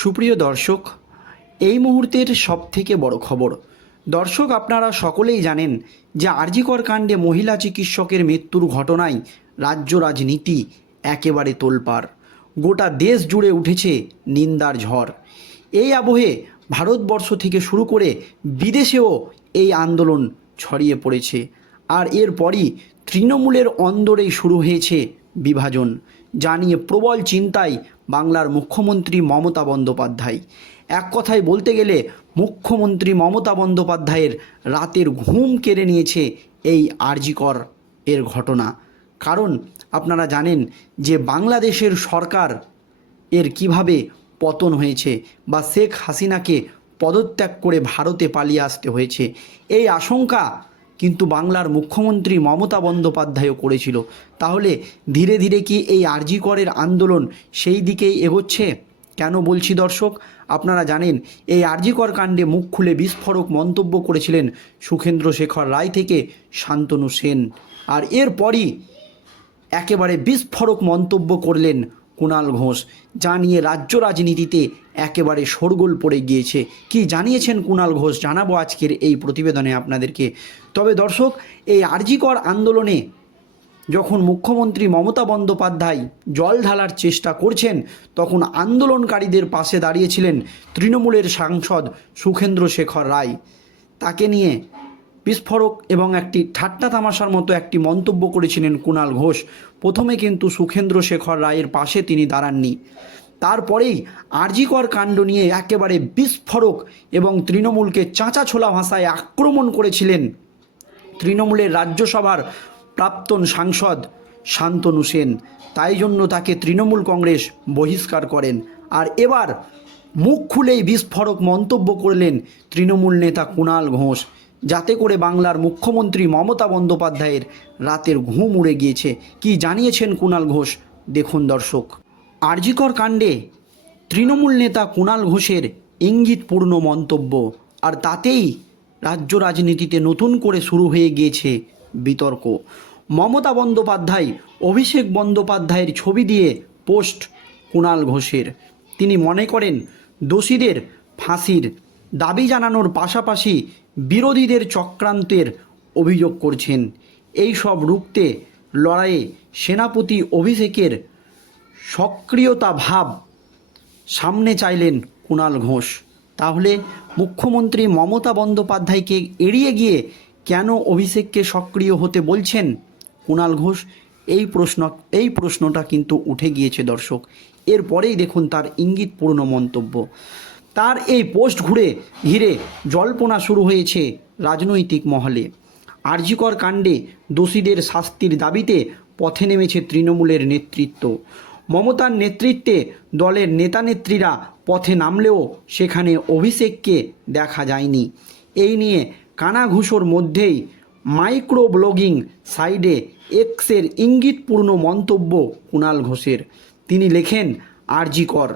সুপ্রিয় দর্শক, এই মুহূর্তের সবথেকে বড় খবর। দর্শক, আপনারা সকলেই জানেন যে আরজিকর কাণ্ডে মহিলা চিকিৎসকের মৃত্যুর ঘটনায় রাজ্য রাজনীতি একেবারে তোলপাড়। গোটা দেশ জুড়ে উঠেছে নিন্দার ঝড়। এই আবহে ভারতবর্ষ থেকে শুরু করে বিদেশেও এই আন্দোলন ছড়িয়ে পড়েছে। আর এরপরই তৃণমূলের অন্দরেই শুরু হয়েছে বিভাজন। যা নিয়ে প্রবল চিন্তায় বাংলার মুখ্যমন্ত্রী মমতা বন্দ্যোপাধ্যায়। এক কথায় বলতে গেলে, মুখ্যমন্ত্রী মমতা বন্দ্যোপাধ্যায়ের রাতের ঘুম কেড়ে নিয়েছে এই আরজিকর এর ঘটনা। কারণ আপনারা জানেন যে বাংলাদেশের সরকার এর কীভাবে পতন হয়েছে বা শেখ হাসিনাকে পদত্যাগ করে ভারতে পালিয়ে আসতে হয়েছে। এই আশঙ্কা কিন্তু বাংলার মুখ্যমন্ত্রী মমতা বন্দ্যোপাধ্যায়ও করেছিল। তাহলে ধীরে ধীরে কি এই আরজিকরের আন্দোলন সেই দিকেই এগোচ্ছে? কেন বলছি দর্শক, আপনারা জানেন, এই আরজিকর কাণ্ডে মুখ খুলে বিস্ফোরক মন্তব্য করেছিলেন সুখেন্দ্র শেখর রায় থেকে শান্তনু সেন। আর এরপরই একেবারে বিস্ফোরক মন্তব্য করলেন কুণাল ঘোষ যা নিয়ে রাজ্য রাজনীতিতে একেবারে শোরগোল পড়ে গিয়েছে। কি জানিয়েছেন কুণাল ঘোষ? জানাব আজকের এই প্রতিবেদনে আপনাদেরকে। তবে দর্শক, এই আরজিকর আন্দোলনে যখন মুখ্যমন্ত্রী মমতা বন্দ্যোপাধ্যায় জল ঢালার চেষ্টা করছেন, তখন আন্দোলনকারীদের পাশে দাঁড়িয়েছিলেন তৃণমূলের সাংসদ সুখেন্দ্র শেখর রায়। তাকে নিয়ে বিস্ফোরক এবং একটি ঠাট্টা তামাশার মতো একটি মন্তব্য করেছিলেন কুণাল ঘোষ। প্রথমে কিন্তু সুখেন্দ্র শেখর রায়ের পাশে তিনি দাঁড়াননি। তারপরেই আরজিকর কাণ্ড নিয়ে একেবারে বিস্ফোরক এবং তৃণমূলকে চাঁচা ছোলা ভাষায় আক্রমণ করেছিলেন তৃণমূলের রাজ্যসভার প্রাক্তন সাংসদ শান্তনু সেন। তাই জন্য তাকে তৃণমূল কংগ্রেস বহিষ্কার করেন। আর এবার মুখ খুলেই বিস্ফোরক মন্তব্য করলেন তৃণমূল নেতা কুণাল ঘোষ। যাতে করে বাংলার মুখ্যমন্ত্রী মমতা বন্দ্যোপাধ্যায়ের রাতের ঘুম উড়ে গিয়েছে। কি জানিয়েছেন কুণাল ঘোষ? দেখুন দর্শক। আরজিকর কাণ্ডে তৃণমূল নেতা কুণাল ঘোষের ইঙ্গিতপূর্ণ মন্তব্য। আর তাতেই রাজ্য রাজনীতিতে নতুন করে শুরু হয়ে গিয়েছে বিতর্ক। মমতা বন্দ্যোপাধ্যায়, অভিষেক বন্দ্যোপাধ্যায়ের ছবি দিয়ে পোস্ট কুণাল ঘোষের। তিনি মনে করেন, দোষীদের ফাঁসির দাবি জানানোর পাশাপাশি বিরোধীদের চক্রান্তের অভিযোগ করছেন। এই সব রুখতে লড়াইয়ে সেনাপতি অভিষেকের সক্রিয়তা ভাব সামনে চাইলেন কুণাল ঘোষ। তাহলে মুখ্যমন্ত্রী মমতা বন্দ্যোপাধ্যায়কে এড়িয়ে গিয়ে কেন অভিষেককে সক্রিয় হতে বলছেন কুণাল ঘোষ? এই প্রশ্ন, এই প্রশ্নটা কিন্তু উঠে গিয়েছে দর্শক। এরপরেই দেখুন তার ইঙ্গিতপূর্ণ মন্তব্য। তার এই পোস্ট ঘুরে ঘিরে জল্পনা শুরু হয়েছে রাজনৈতিক মহলে। আরজিকর কাণ্ডে দোষীদের শাস্তির দাবিতে পথে নেমেছে তৃণমূলের নেতৃত্ব। মমতার নেতৃত্বে দলের নেতানেত্রীরা পথে নামলেও সেখানে অভিষেককে দেখা যায়নি। এই নিয়ে কানাঘুষোর মধ্যেই মাইক্রো ব্লগিং সাইডে এক্সের ইঙ্গিতপূর্ণ মন্তব্য কুণাল ঘোষের। তিনি লেখেন আরজি কর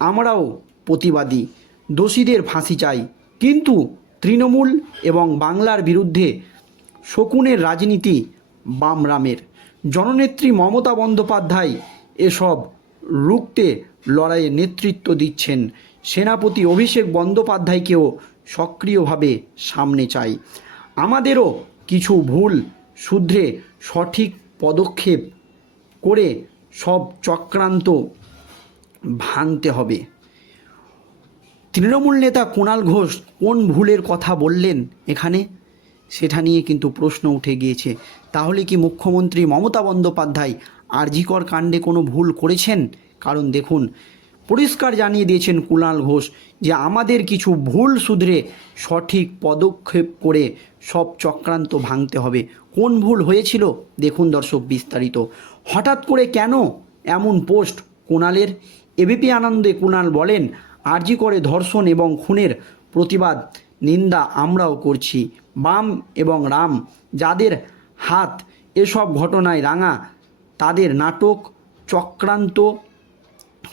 আমরাও প্রতিবাদী। দোষীদের ফাঁসি চাই। কিন্তু তৃণমূল এবং বাংলার বিরুদ্ধে শকুনের রাজনীতি বামরামের জননেত্রী মমতা বন্দ্যোপাধ্যায় এসব রুখতে লড়াইয়ে নেতৃত্ব দিচ্ছেন। সেনাপতি অভিষেক বন্দ্যোপাধ্যায়কেও সক্রিয়ভাবে সামনে চাই। আমাদেরও কিছু ভুল শুধরে সঠিক পদক্ষেপ করে সব চক্রান্ত ভাঙতে হবে। তৃণমূল নেতা কুণাল ঘোষ কোন ভুলের কথা বললেন এখানে? সেটা নিয়ে কিন্তু প্রশ্ন উঠে গিয়েছে। তাহলে কি মুখ্যমন্ত্রী মমতা বন্দ্যোপাধ্যায় আরজিকর কাণ্ডে কোনো ভুল করেছেন? কারণ দেখুন, পরিষ্কার জানিয়ে দিয়েছেন কুণাল ঘোষ যে আমাদের কিছু ভুল শুধরে সঠিক পদক্ষেপ করে সব চক্রান্ত ভাঙতে হবে। কোন ভুল হয়েছিল? দেখুন দর্শক, বিস্তারিত। হঠাৎ করে কেন এমন পোস্ট কুণালের? এবিপি আনন্দে কুণাল বলেন আরজি করে ধর্ষণ এবং খুনের প্রতিবাদ, নিন্দা আমরাও করছি। বাম এবং রাম যাদের হাত এসব ঘটনায় রাঙা, তাদের নাটক চক্রান্ত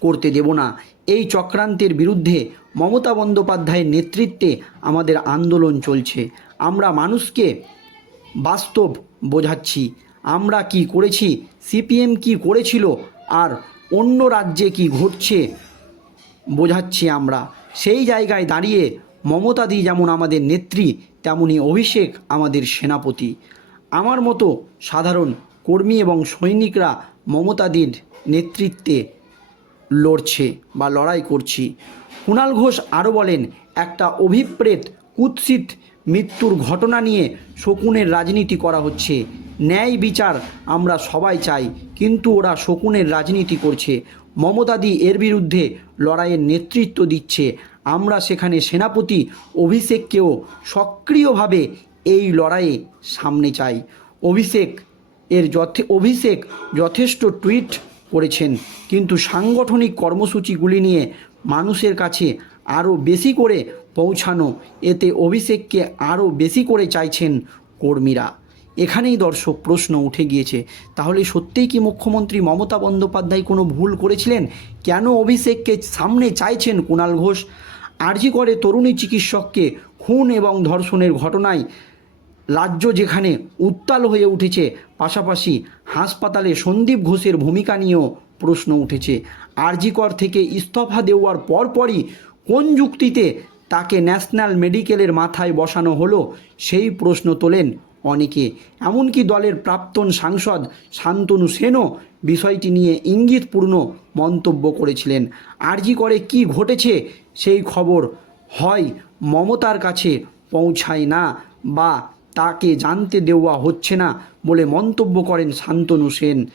করতে দেব না। এই চক্রান্তের বিরুদ্ধে মমতা বন্দ্যোপাধ্যায়ের নেতৃত্বে আমাদের আন্দোলন চলছে। আমরা মানুষকে বাস্তব বোঝাচ্ছি। আমরা কি করেছি? সিপিএম কি করেছিল? আর অন্য রাজ্যে কি ঘটছে? বোঝাচ্ছি আমরা। সেই জায়গায় দাঁড়িয়ে মমতাদি যেমন আমাদের নেত্রী, তেমনি অভিষেক আমাদের সেনাপতি। আমার মতো সাধারণ কর্মী এবং সৈনিকরা মমতাদির নেতৃত্বে লড়ছে বা লড়াই করছি। কুণাল ঘোষ আরও বলেন, একটা অভিপ্রেত, কুৎসিত মৃত্যুর ঘটনা নিয়ে শকুনের রাজনীতি করা হচ্ছে। ন্যায় বিচার আমরা সবাই চাই, কিন্তু ওরা শকুনের রাজনীতি করছে। মমতাদি এর বিরুদ্ধে লড়াইয়ের নেতৃত্ব দিচ্ছে। আমরা সেখানে সেনাপতি অভিষেককেও সক্রিয়ভাবে এই লড়াইয়ে সামনে চাই। অভিষেক এর যথে অভিষেক যথেষ্ট টুইট করেছেন। কিন্তু সাংগঠনিক কর্মসূচিগুলি নিয়ে মানুষের কাছে আরও বেশি করে পৌঁছানো, এতে অভিষেককে আরও বেশি করে চাইছেন কর্মীরা। এখানেই দর্শক প্রশ্ন উঠে গিয়েছে, তাহলে সত্যিই কি মুখ্যমন্ত্রী মমতা বন্দ্যোপাধ্যায় কোনো ভুল করেছিলেন? কেন অভিষেককে সামনে চাইছেন কুণাল ঘোষ? আরজি করে তরুণী চিকিৎসককে খুন এবং ধর্ষণের ঘটনায় রাজ্য যেখানে উত্তাল হয়ে উঠেছে, পাশাপাশি হাসপাতালে সন্দীপ ঘোষের ভূমিকা নিয়েও প্রশ্ন উঠেছে। আরজিকর থেকে ইস্তফা দেওয়ার পরপরই কোন যুক্তিতে তাকে ন্যাশনাল মেডিকেলের মাথায় বসানো হলো, সেই প্রশ্ন তোলেন অনেকে। এমনকি দলের প্রাক্তন সাংসদ শান্তনু সেনও বিষয়টি নিয়ে ইঙ্গিতপূর্ণ মন্তব্য করেছিলেন। আরজি করে কি ঘটেছে সেই খবর হয় মমতার কাছে পৌঁছায় না বা তাকে জানতে দেওয়া হচ্ছে না বলে মন্তব্য করেন শান্তনু সেন।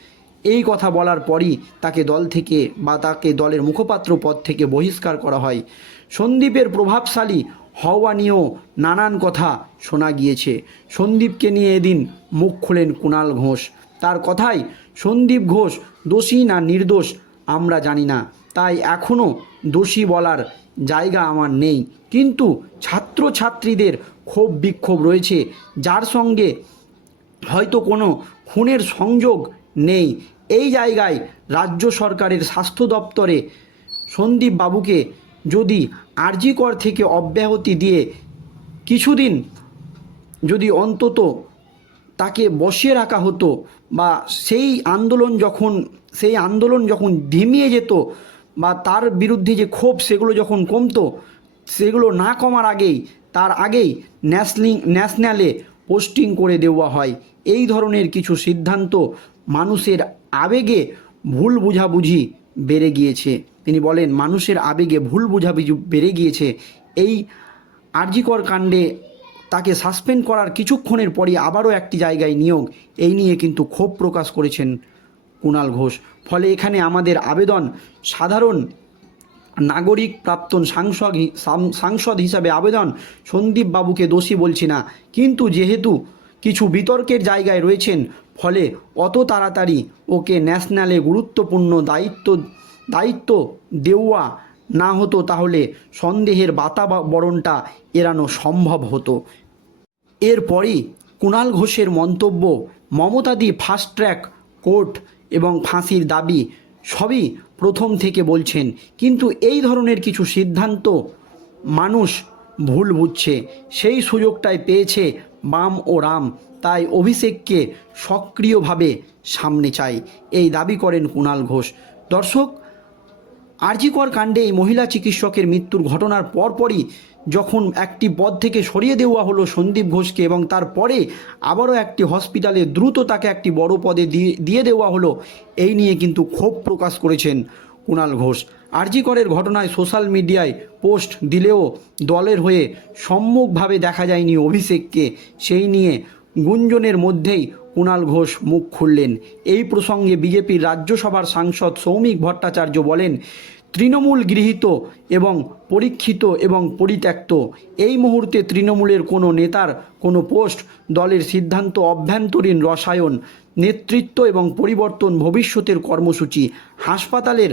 এই কথা বলার পরই তাকে দল থেকে বা তাকে দলের মুখপাত্র পদ থেকে বহিষ্কার করা হয়। সন্দীপের প্রভাবশালী হওয়া নিয়েও নানান কথা শোনা গিয়েছে। সন্দীপকে নিয়ে এদিন মুখ খুলেন কুণাল ঘোষ। তার কথাই সন্দীপ ঘোষ দোষী না নির্দোষ আমরা জানি না। তাই এখনও দোষী বলার জায়গা আমার নেই। কিন্তু ছাত্রছাত্রীদের ক্ষোভ বিক্ষোভ রয়েছে। যার সঙ্গে হয়তো কোনো খুনের সংযোগ নেই। এই জায়গায় রাজ্য সরকারের স্বাস্থ্য দপ্তরে সন্দীপ বাবুকে যদি আরজিকর থেকে অব্যাহতি দিয়ে কিছুদিন যদি অন্তত তাকে বসিয়ে রাখা হতো বা সেই আন্দোলন যখন, সেই আন্দোলন যখন ধিমিয়ে যেত বা তার বিরুদ্ধে যে ক্ষোভ সেগুলো যখন কমতো, সেগুলো না কমার আগেই, তার আগেই ন্যাশনিং ন্যাশনালে পোস্টিং করে দেওয়া হয়। এই ধরনের কিছু সিদ্ধান্ত মানুষের আবেগে ভুল বুঝাবুঝি বেড়ে গিয়েছে। তিনি বলেন, মানুষের আবেগে ভুল বুঝাবুঝি বেড়ে গিয়েছে। এই আরজিকর কাণ্ডে তাকে সাসপেন্ড করার কিছুক্ষণের পরই আবারও একটি জায়গায় নিয়োগ। এই নিয়ে কিন্তু ক্ষোভ প্রকাশ করেছেন কুণাল ঘোষ। ফলে এখানে আমাদের আবেদন সাধারণ নাগরিক প্রাক্তন সাংসদ সাংসদ হিসাবে আবেদন। সন্দীপ বাবুকে দোষী বলছি না। কিন্তু যেহেতু কিছু বিতর্কের জায়গায় রয়েছেন, ফলে অত তাড়াতাড়ি ওকে ন্যাশনালে গুরুত্বপূর্ণ দায়িত্ব দায়িত্ব দেওয়া না হতো তাহলে সন্দেহের বাতাবরণটা এড়ানো সম্ভব হতো। এরপরই কুণাল ঘোষের মন্তব্য, মমতাদি ফাস্ট ট্র্যাক কোর্ট এবং ফাঁসির দাবি সবই প্রথম থেকে বলছেন, কিন্তু এই ধরনের কিছু সিদ্ধান্ত মানুষ ভুল বুঝছে। সেই সুযোগটাই পেয়েছে বাম ও রাম, তাই অভিষেককে সক্রিয়ভাবে সামনে চাই, এই দাবি করেন কুণাল ঘোষ। দর্শক আরজিকর কাণ্ডে এই মহিলা চিকিৎসকের মৃত্যুর ঘটনার পরপরই যখন একটি পদ থেকে সরিয়ে দেওয়া হলো সন্দীপ ঘোষকে এবং তারপরে আবারও একটি হসপিটালে দ্রুত তাকে একটি বড় পদে দিয়ে দিয়ে দেওয়া হলো, এই নিয়ে কিন্তু ক্ষোভ প্রকাশ করেছেন কুণাল ঘোষ। আরজিকরের ঘটনায় সোশ্যাল মিডিয়ায় পোস্ট দিলেও দলের হয়ে সম্মুখভাবে দেখা যায়নি অভিষেককে। সেই নিয়ে গুঞ্জনের মধ্যেই কুণাল ঘোষ মুখ খুললেন। এই প্রসঙ্গে বিজেপির রাজ্যসভার সাংসদ সৌমিক ভট্টাচার্য বলেন, তৃণমূল গৃহীত এবং পরীক্ষিত এবং পরিত্যক্ত। এই মুহূর্তে তৃণমূলের কোনো নেতার কোনো পোস্ট দলের সিদ্ধান্ত অভ্যন্তরীণ রসায়ন, নেতৃত্ব এবং পরিবর্তন ভবিষ্যতের কর্মসূচি, হাসপাতালের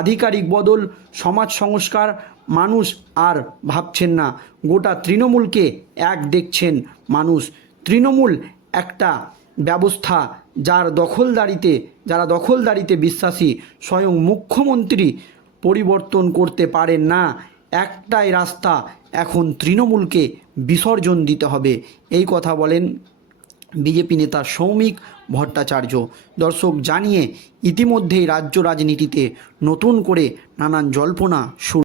আধিকারিক বদল, সমাজ সংস্কার, মানুষ আর ভাবছেন না। গোটা তৃণমূলকে এক দেখছেন মানুষ। তৃণমূল একটা ব্যবস্থা যার দখলদারিতে, যারা দখলদারিতে বিশ্বাসী, স্বয়ং মুখ্যমন্ত্রী পরিবর্তন করতে পারেন না। একটাই রাস্তা এখন তৃণমূলকে বিসর্জন দিতে হবে। এই কথা বলেন বিজেপি নেতা সৌমিক ভট্টাচার্য। দর্শক, জানিয়ে ইতিমধ্যেই রাজ্য রাজনীতিতে নতুন করে নানান জল্পনা শুরু